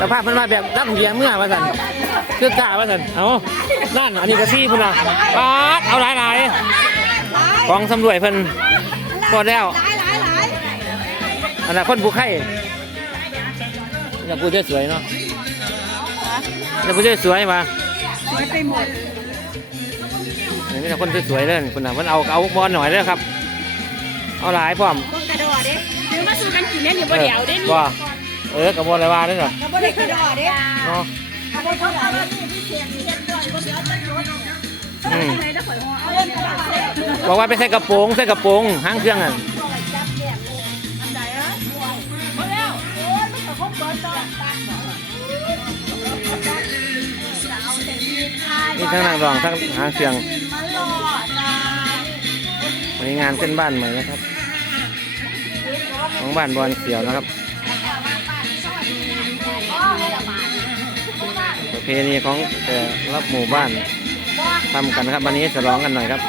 สภาพมันมาแบบนักเรียนเมื่อว่าสันคือกล้าว่าสันเอานั่นอันนี้ก็ซี่พุ่นนะปาดเอาหลายหลายๆของสำรวยเพิ่นพอแล้วหลายหลายหลายอันนั้นคนผู้ไข่นี่ผู้ช่วยสวยเนาะนี่ผู้ช่วยสวยมาสวยไปหมดนี่แต่คนสวยๆเลยคุณน่ะมันเอาเอาบอลหน่อยเลยครับ เอาหลายพร้อมกระโดดดิซื้อมาซื้อกันกินเนี่ยนี่บ่เดี๋ยวเด้นี่ว่า เออกับบอลอะไรว่าเนี่ยเหรอก็บ่ได้กระโดดดิเนาะเอาบ่ต้องเอานี่พิเศษนี่เฮ็ดด้วยบ่เดี๋ยวจะรถอืมเลยแล้วข่อยห่อเอาเล่นกระดาษเสร็จบอกว่าไปใส่กระโปรงใส่กระโปรงหางเครื่องอะอันใดอะบ่แล้วโอ้ยมันก็คงเบิดดอกตัดนี่ทั้งนางรองทั้งหางเครื่องมันรอจ้าวันนี้งานขึ้นบ้านใหม่นะครับ ของบ้านบอลเขียวนะครับ เพณีของแต่ละหมู่บ้านทำกันครับวันนี้จะร้องกันหน่อยครับ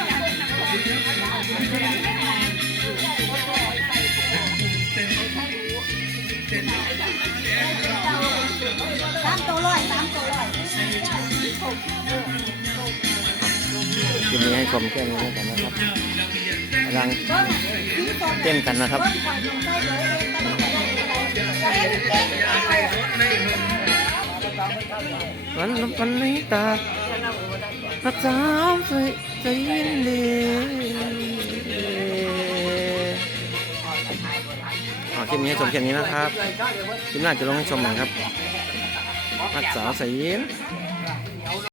สามตัวร้อยสามตัวร้อยทีนี้ให้ชมแค่นี้กันนะครับกำลังเต้นกันนะครับ วันวันนี้ตาพระเจ้าใจใจเย็นดีอ๋อคลิปนี้ชมแค่นี้นะครับคลิปหน้าจะลงให้ชมใหม่ครับพระเจ้าใจเย็น